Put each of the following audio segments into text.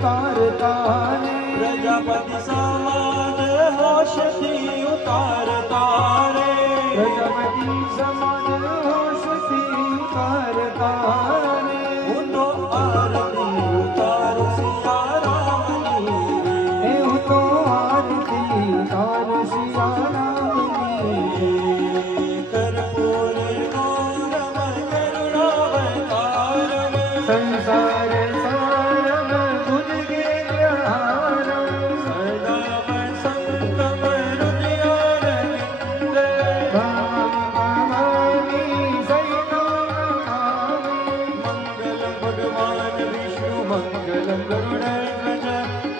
ઉતારતા રે પ્રજાપતિ સમાન હોશથી ઉતારતા રે પ્રજાપતિ સમાન હોશથી ઉતારતા રે હું તો આરતી ઉતારું સિયા રામની રે હું તો આરતી ઉતારું સિયા રામની સંસાર સારમ ભુજગે હારમ સદા સંતમ હૃદયાનંદ ભવાની સૈનામી મંગલ ભગવાન વિષ્ણુ મંગલમ ગરુડધ્વજ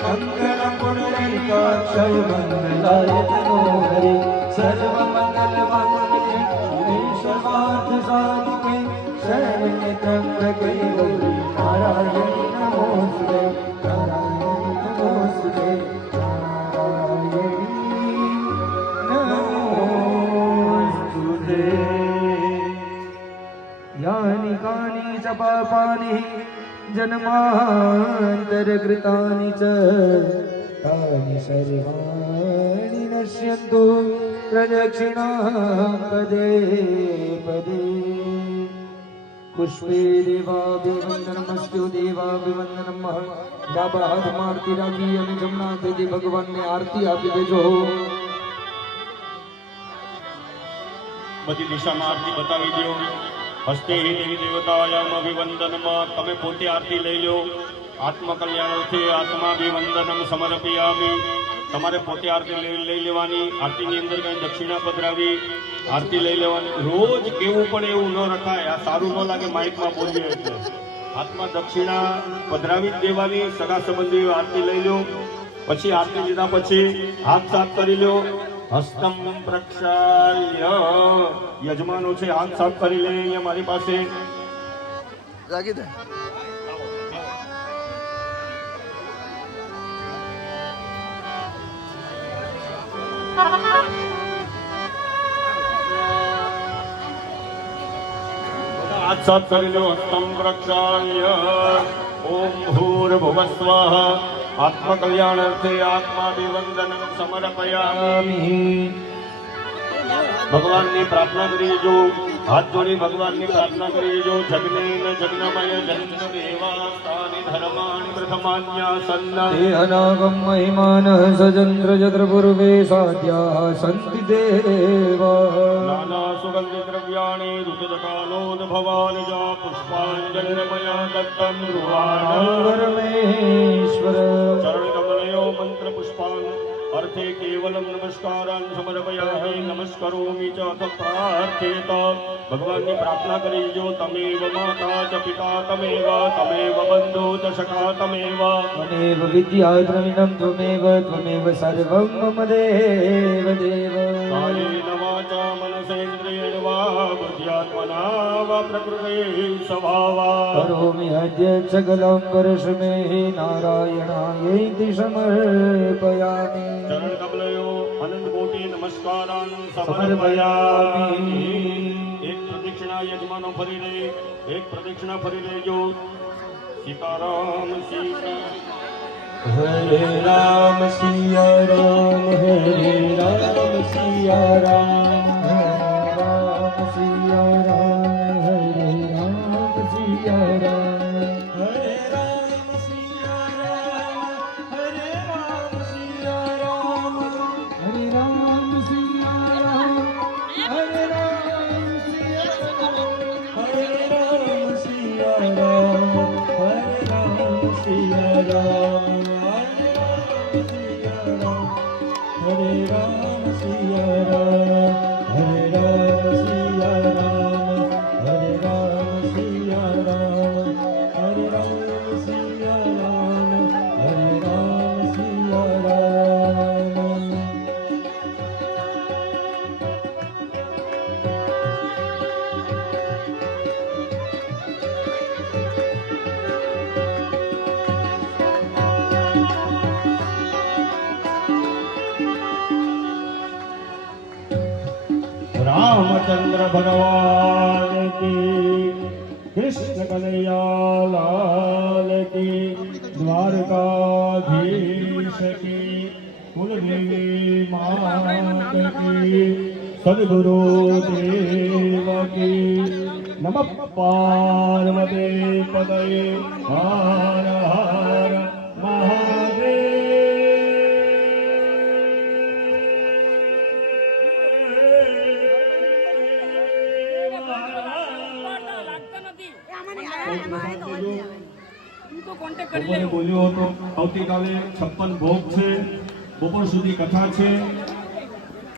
મંગલમ પુંડરીકાક્ષ મંગલાય તનો હરે સર્વ મંગલ માંગલ્ય સર્વાર્થ સાધિકે શરણ્ય ત્રંબકે ગૌરી નારાયણી નમોસ્તુતે નારાયણી નમોસ્તુતે નારાયણી નમોસ્તુતે યાની કાની ચ પાપાની જન્માંતરકૃતાની ચ તાની સર્વાણિ નશ્યન્તુ પ્રદક્ષિણાં પદે પદે પુષ્પે દેવાભિવંદનમસ્તુ દેવાભિવંદનમ ડાબા હાથમાં આરતી રાખી અને જમણા હાથેથી ભગવાનને આરતી આપી દેજો બધી દિશામાં આરતી બતાવી દો હસ્તે દેવી દેવતાયામ અભિવંદનમાં તમે પોતે આરતી લઈ લો આત્મકલ્યાણથી આત્માભિવંદનમ સમર્પયામિ તમારે પોતે આરતી લઈ લેવાની આરતીની અંદર કઈ દક્ષિણા પધરાવી આરતી લઈ લેવાની રોજ કેવું પણ એવું ન રખાય આ સારું ન લાગે માઇકમાં બોલીએ એટલે હાથમાં દક્ષિણા પધરાવી જ દેવાની સગા સંબંધીઓ આરતી લઈ લો પછી આરતી લીધા પછી હાથ સાફ કરી લો હસ્તમ પ્રક્ષાલ્ય યજમાનો છે હાથ સાફ કરી લે અહીંયા મારી પાસે રાખી દે હાથ સાફ કરી લો હસ્તમ પ્રક્ષાલ્ય ઓમ ભૂર્ભુવસ્વઃ આત્મકલ્યાણાર્થે આત્માભિવંદનમ સમર્પયામિ ભગવાનની પ્રાર્થના કરી જો હાથ જોડી ભગવાનની પ્રાર્થના કરી જો જગને જગનમય જન્મ દેવાસ્તાનિ ધર્માણિ પ્રથમાન્યાસન્ન તે અનાગમ મહિમાન સજંદ્ર જત્ર પૂર્વે સાધ્યા સંતિ દેવા નાના સુગંધિ દ્રવ્યાણિ ઋતુકાલોદ્ભવાનિ જા પુષ્પાંજલિર્મયા દત્તમ ગૃહાણ પરમેશ્વર ચરણકમલયો મંત્ર પુષ્પાન अर्थे केवलम नमस्कारान् समर्पयामि नमस्करोमि च अथ प्रार्थेत भगवानની પ્રાર્થના કરી જો તમેવ માતા ચ પિતા તમેવ બંધુ ચ સખા તમેવ ત્વમેવ વિદ્યા દ્રવિણં ત્વમેવ સર્વં મમ દેવ દેવ કાયેન વાચા મનસેન્દ્રિયેણ વા બુદ્ધ્યાત્મના વા પ્રકૃતે સ્વભાવા કરોમિ અદ્ય સકलं પરસ્મૈ નારાયણાયૈતિ સમર્પયામિ ચરણ કમલયો અનંત કોટી નમસ્કારાન સમર્પયામિ એક પ્રદક્ષિણા યજમાનો ફરી લે એક પ્રદક્ષિણા ફરી લેજો સીતારામ સીતા હરે રામ સિયા રામ હરે રામ સિયા રામ હરે રામ સિયા રામ હરે રામ સિયા રામ હરે રામ સિયા રામ હરે રામ સિયા રામ હરે રામ સિયા રામ હરે રામ સિયા રામ હરે રામ સિયા રામ હરે રામ સિયા રામ હરે રામ સિયા રામ હરે રામ સિયા રામ હરે રામ સિયા રામ હરે રામ સિયા રામ હરે રામ સિયા રામ रामचंद्र भगवान की कृष्ण कन्हैया लाल की દ્વારકાધીશ કી કુલદેવી માત કી સદગુરુ દેવ કી નમઃ પાર્વતી પતયે હર હર બપોરે બોલ્યો હતો આવતીકાલે 56 ભોગ છે, બપોર સુધી કથા છે.